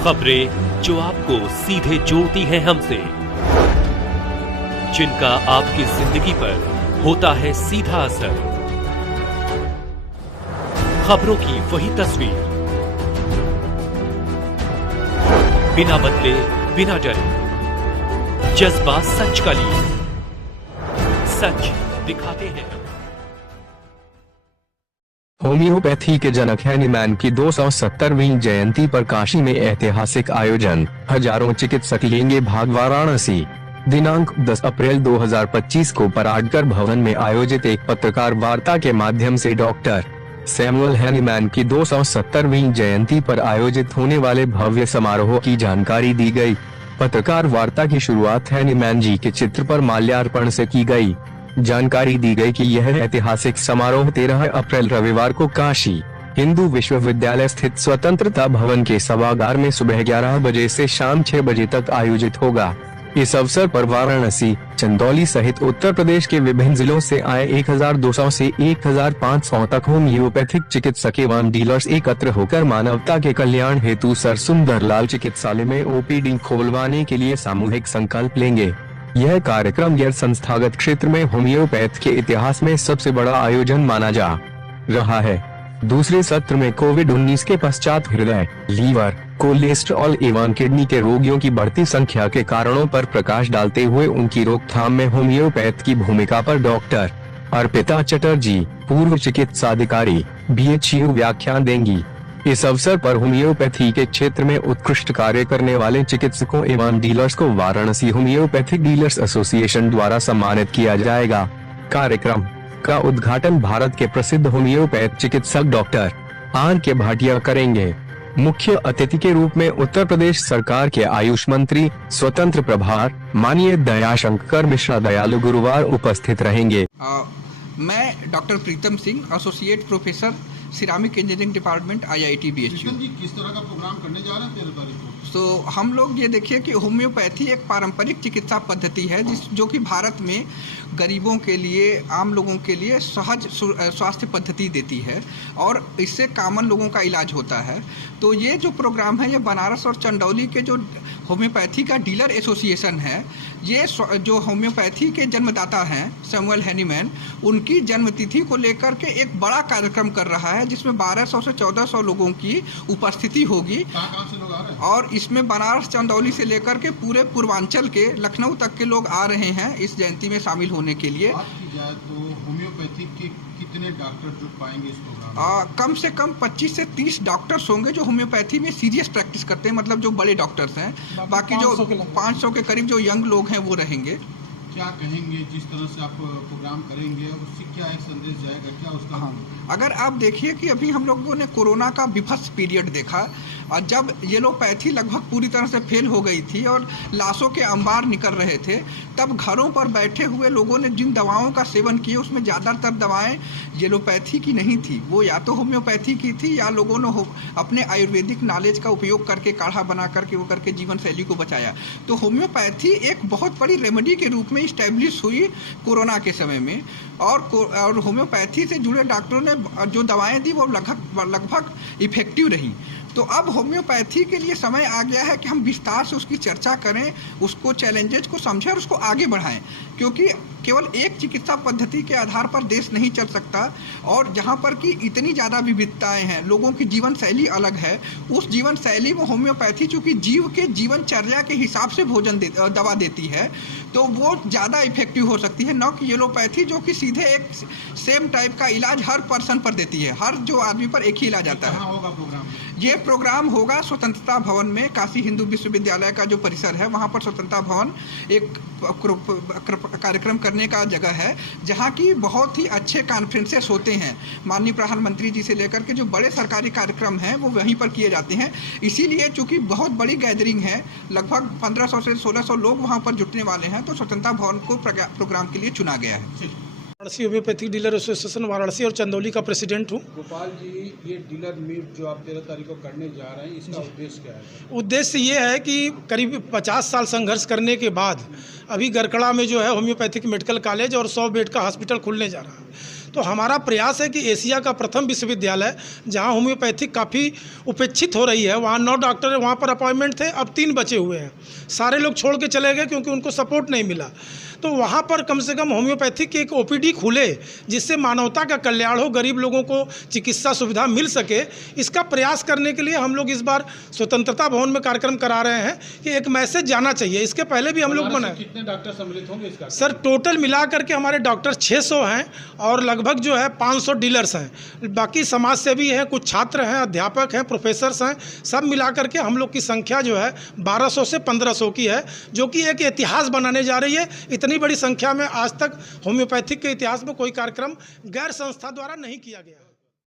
खबरें जो आपको सीधे जोड़ती हैं हमसे, जिनका आपकी जिंदगी पर होता है सीधा असर। खबरों की वही तस्वीर, बिना बदले बिना डरे, जज्बा सच का लिए, सच दिखाते हैं। होम्योपैथी के जनक हैनीमैन की 270वीं जयंती पर काशी में ऐतिहासिक आयोजन, हजारों चिकित्सक लेंगे भाग। वाराणसी, दिनांक 10 अप्रैल 2025 को पराडकर भवन में आयोजित एक पत्रकार वार्ता के माध्यम से डॉक्टर सैमुअल हैनीमैन की 270वीं जयंती पर आयोजित होने वाले भव्य समारोह की जानकारी दी गई। पत्रकार वार्ता की शुरुआत हैनीमैन जी के चित्र पर माल्यार्पण से की गई। जानकारी दी गई कि यह ऐतिहासिक समारोह 13 अप्रैल रविवार को काशी हिंदू विश्वविद्यालय स्थित स्वतंत्रता भवन के सभागार में सुबह 11 बजे से शाम 6 बजे तक आयोजित होगा। इस अवसर पर वाराणसी, चंदौली सहित उत्तर प्रदेश के विभिन्न जिलों से आए 1200 से 1500 तक होम्योपैथिक चिकित्सक एवं डीलर्स एकत्र होकर मानवता के कल्याण हेतु सर सुंदरलाल चिकित्सालय में ओपीडी खोलवाने के लिए सामूहिक संकल्प लेंगे। यह कार्यक्रम गैर संस्थागत क्षेत्र में होम्योपैथ के इतिहास में सबसे बड़ा आयोजन माना जा रहा है। दूसरे सत्र में कोविड-19 के पश्चात हृदय, लीवर, कोलेस्ट्रॉल एवं किडनी के रोगियों की बढ़ती संख्या के कारणों पर प्रकाश डालते हुए उनकी रोकथाम में होम्योपैथ की भूमिका पर डॉक्टर अर्पिता चटर्जी, पूर्व चिकित्साधिकारी, BHU व्याख्यान देंगी। इस अवसर पर होम्योपैथी के क्षेत्र में उत्कृष्ट कार्य करने वाले चिकित्सकों एवं डीलर्स को वाराणसी होम्योपैथिक डीलर्स एसोसिएशन द्वारा सम्मानित किया जाएगा। कार्यक्रम का उद्घाटन भारत के प्रसिद्ध होम्योपैथ चिकित्सक डॉक्टर R.K. भाटिया करेंगे। मुख्य अतिथि के रूप में उत्तर प्रदेश सरकार के आयुष मंत्री स्वतंत्र प्रभार माननीय दयाशंकर मिश्रा दयालु गुरुवार उपस्थित रहेंगे। मैं doctor Pritam Singh, associate professor ceramic engineering department IIT BHU। किस तरह का प्रोग्राम करने जा रहे हैं 13 तारीख को? तो हम लोग ये देखिए कि होम्योपैथी एक पारंपरिक चिकित्सा पद्धति है जो कि भारत में गरीबों के लिए, आम लोगों के लिए सहज स्वास्थ्य पद्धति देती है और इससे कॉमन लोगों का इलाज होता है। तो ये जो प्रोग्राम है, ये बनारस और चंदौली के जो होम्योपैथी का डीलर एसोसिएशन है, ये जो होम्योपैथी के जन्मदाता हैं सैमुअल हैनीमैन, उनकी जन्मतिथि को लेकर के एक बड़ा कार्यक्रम कर रहा है, जिसमें 1200 से 1400 लोगों की उपस्थिति होगी। कहाँ से लोग आ रहे हैं? और इसमें बनारस, चंदौली से लेकर के पूरे पूर्वांचल के, लखनऊ तक के लोग आ रहे हैं इस जयंती में शामिल होने के लिए। बात की जाए तो होम्योपैथी के कितने डॉक्टर जुड़ पाएंगे इस प्रोग्राम? कम से कम 25 से 30 डॉक्टर्स होंगे जो होम्योपैथी में सीरियस प्रैक्टिस करते हैं, मतलब जो बड़े डॉक्टर्स हैं। बाकी जो 500 के करीब जो यंग लोग हैं वो रहेंगे। क्या कहेंगे जिस तरह से आप प्रोग्राम करेंगे, उससे क्या एक संदेश जाएगा, क्या उसका? हाँ, अगर आप देखिए कि अभी हम लोगों ने कोरोना का विभत्स पीरियड देखा और जब येलोपैथी लगभग पूरी तरह से फेल हो गई थी और लाशों के अंबार निकल रहे थे, तब घरों पर बैठे हुए लोगों ने जिन दवाओं का सेवन किए उसमें ज़्यादातर दवाएं येलोपैथी की नहीं थी, वो या तो होम्योपैथी की थी या लोगों ने अपने आयुर्वेदिक नॉलेज का उपयोग करके काढ़ा बना करके वो करके जीवन शैली को बचाया। तो होम्योपैथी एक बहुत बड़ी रेमेडी के रूप में इस्टेब्लिश हुई कोरोना के समय में, और होम्योपैथी से जुड़े डॉक्टरों ने जो दवाएं दी वो लगभग इफेक्टिव रहीं। तो अब होम्योपैथी के लिए समय आ गया है कि हम विस्तार से उसकी चर्चा करें, उसको चैलेंजेस को समझें और उसको आगे बढ़ाएं, क्योंकि केवल एक चिकित्सा पद्धति के आधार पर देश नहीं चल सकता। और जहाँ पर कि इतनी ज़्यादा विविधताएं हैं, लोगों की जीवन शैली अलग है, उस जीवन शैली में होम्योपैथी चूँकि जीव के जीवनचर्या के हिसाब से दवा देती है, तो वो ज़्यादा इफेक्टिव हो सकती है, न कि येलोपैथी जो कि सीधे एक सेम टाइप का इलाज हर पर्सन पर देती है, हर जो आदमी पर एक ही इलाज आता है। कहाँ होगा प्रोग्राम? ये प्रोग्राम होगा स्वतंत्रता भवन में, काशी हिंदू विश्वविद्यालय का जो परिसर है वहाँ पर स्वतंत्रता भवन एक कार्यक्रम करने का जगह है, जहाँ की बहुत ही अच्छे कॉन्फ्रेंसेस होते हैं। माननीय प्रधानमंत्री जी से लेकर के जो बड़े सरकारी कार्यक्रम हैं वो वहीं पर किए जाते हैं। इसीलिए चूँकि बहुत बड़ी गैदरिंग है, लगभग 1500 से 1600 लोग वहाँ पर जुटने वाले हैं, तो स्वतंत्रता भवन को प्रोग्राम के लिए चुना गया है। Varanasi homeopathic dealer association Varanasi और चंदौली का प्रेसिडेंट हूँ। गोपाल जी, ये डीलर मीट जो आप 13 तारीख को करने जा रहे हैं, इसका उद्देश्य क्या है? उद्देश्य ये है कि करीब 50 साल संघर्ष करने के बाद अभी गरकड़ा में जो है होम्योपैथिक मेडिकल कॉलेज और 100 बेड का हॉस्पिटल खुलने जा रहा है। तो हमारा प्रयास है कि एशिया का प्रथम विश्वविद्यालय जहाँ होम्योपैथिक काफ़ी उपेक्षित हो रही है, वहाँ 9 डॉक्टर वहाँ पर अपॉइंटमेंट थे, अब 3 बचे हुए हैं। सारे लोग छोड़ के चले गए क्योंकि उनको सपोर्ट नहीं मिला। तो वहाँ पर कम से कम होम्योपैथिक की एक ओपीडी खुले जिससे मानवता का कल्याण हो, गरीब लोगों को चिकित्सा सुविधा मिल सके। इसका प्रयास करने के लिए हम लोग इस बार स्वतंत्रता भवन में कार्यक्रम करा रहे हैं कि एक मैसेज जाना चाहिए। इसके पहले भी हम लोग बनाए। कितने डॉक्टर सम्मिलित होंगे इसका? सर टोटल मिला करके हमारे डॉक्टर 600 हैं और लगभग जो है 500 डीलर्स हैं। बाकी समाज सेवी हैं, कुछ छात्र हैं, अध्यापक हैं, प्रोफेसर्स हैं। सब मिला करके हम लोग की संख्या जो है 1200 से 1500 की है, जो कि एक इतिहास बनाने जा रही है। इतनी बड़ी संख्या में आज तक होम्योपैथिक के इतिहास में कोई कार्यक्रम गैर संस्था द्वारा नहीं किया गया।